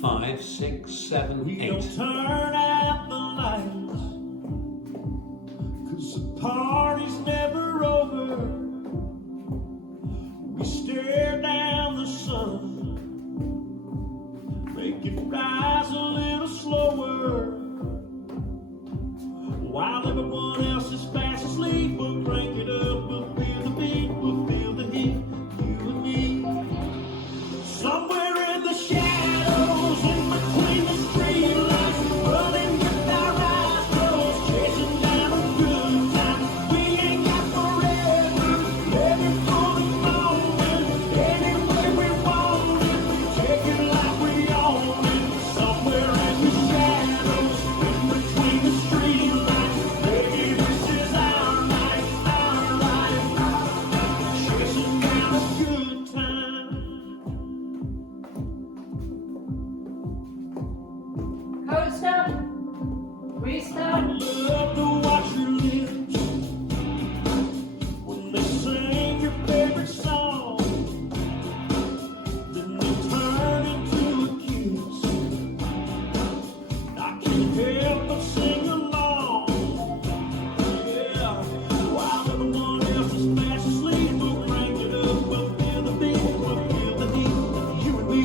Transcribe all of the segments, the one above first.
5, 6, 7, We 8. don't turn out the lights, 'cause the party's never over. We stare down the sun, make it rise a little slower. While everyone else is fast asleep, we'll crank it up, we'll feel the beat, we'll feel the heat, you and me. Somewhere in the shadows, in between the streetlights, running with our eyes closed, chasing down a good time. We ain't got forever, living for the moment, any way we want it, take it like we own it. Somewhere in the shadows, in between the streetlights, baby, this is our life, chasing down a good time. Code stop. Restart. Love to watch your lips when they sing your favorite song, then they turn into a kiss. I can't help but sing along, yeah. While everyone else is fast asleep, we'll crank it up, we'll feel the beat, we'll feel the heat, you and me.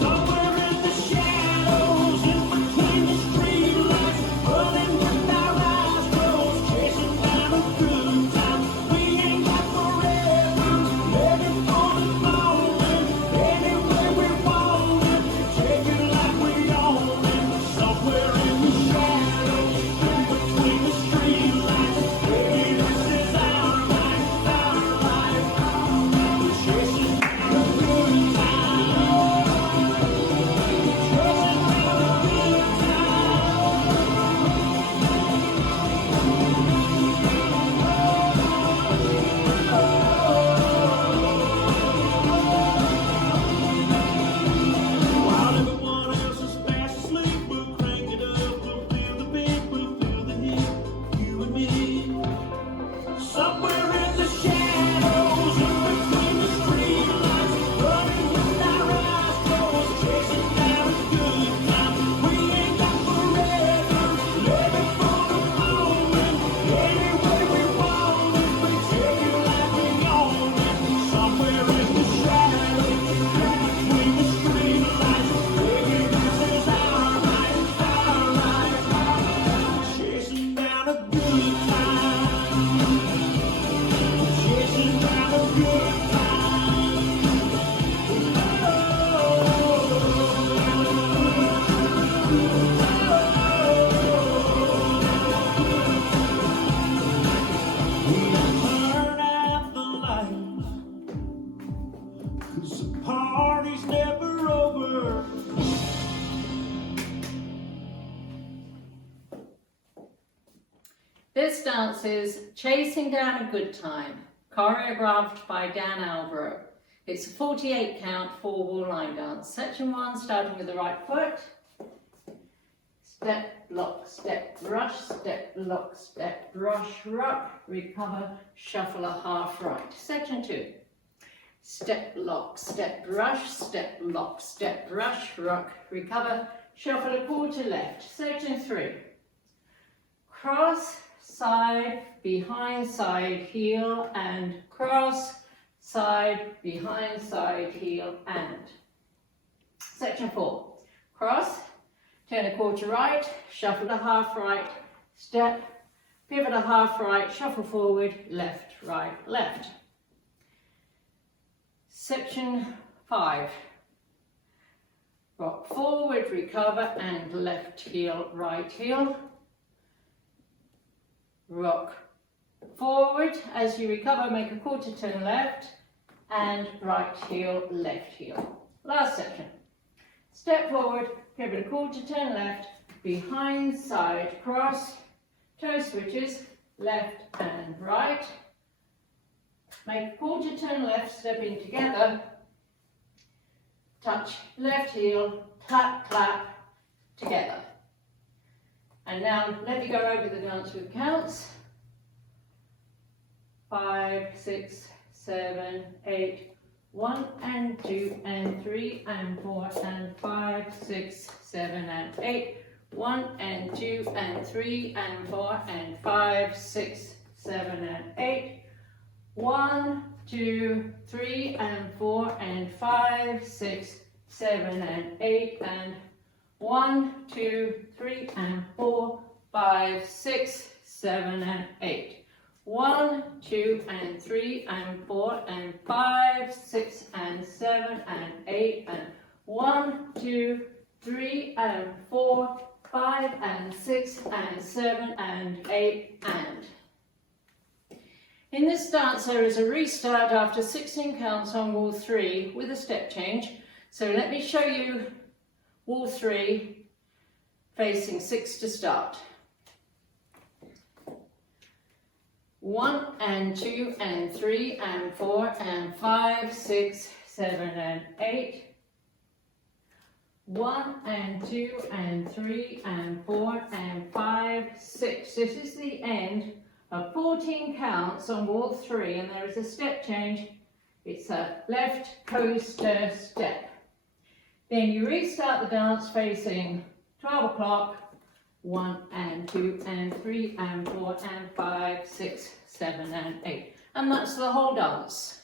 Somewhere in the shadows, in between the streetlights, running with our eyes closed, chasing down a good time. We ain't got forever, living for the moment, any way we want it, take it like we own it. Somewhere in the shadows, in between the streetlights, baby, this is our life, chasing down a good time. While everyone else is fast asleep, we'll crank it up, we'll feel the beat, we'll feel the heat, you and me. Somewhere in the shadows, in between the streetlights, running with our eyes closed, chasing down a good time. We ain't got forever, living for the moment, any way we want it, we take it like we own it. Somewhere in the shadows, in between the streetlights, baby, this is our life, chasing down a good time, chasing down a good We don't turn out the lights, 'cause the party's never over. This dance is Chasing Down a Good Time, choreographed by Dan Albro. It's a 48 count, 4-wall line dance. Section 1, starting with the right foot. Step, lock, step, rush, step, lock, step, rush, rock, recover, shuffle a half right. Section 2. Step, lock, step, rush, step, lock, step, rush, rock, recover, shuffle a quarter left. Section 3. Cross, side, behind, side, heel, and cross, side, behind, side, heel, and. Section 4. Cross, turn a quarter right, shuffle a half right, step, pivot a half right, shuffle forward, left, right, left. Section 5. Rock forward, recover, and left heel, right heel. Rock forward, as you recover, make a quarter turn left, and right heel, left heel. Last section. Step forward, pivot a quarter turn left, behind, side, cross, toe switches, left and right. Make a quarter turn left, stepping together, touch left heel, tap, clap, together. And now let me go over the dance with counts. 5, 6, 7, 8, 1 and 2 and 3 and 4 and 5, 6, 7 and 8. 1 and 2 and 3 and 4 and 5, 6, 7 and 8. 1, 2, 3 and 4 and 5, 6, 7 and 8 and 1, 2, 3 and 4, 5, 6, 7 and 8. 1, 2 and 3 and 4 and 5, 6 and 7 and 8 and 1, 2, 3 and 4, 5 and 6 and 7 and 8 and. In this dance there is a restart after 16 counts on wall 3 with a step change. So let me show you wall 3 facing 6 to start. 1 and 2 and 3 and 4 and 5, 6, 7 and 8. 1 and 2 and 3 and 4 and 5, 6. This is the end of 14 counts on wall 3 and there is a step change. It's a left coaster step. Then you restart the dance facing 12 o'clock. 1 and 2 and 3 and 4 and 5, 6, 7 and 8. And that's the whole dance.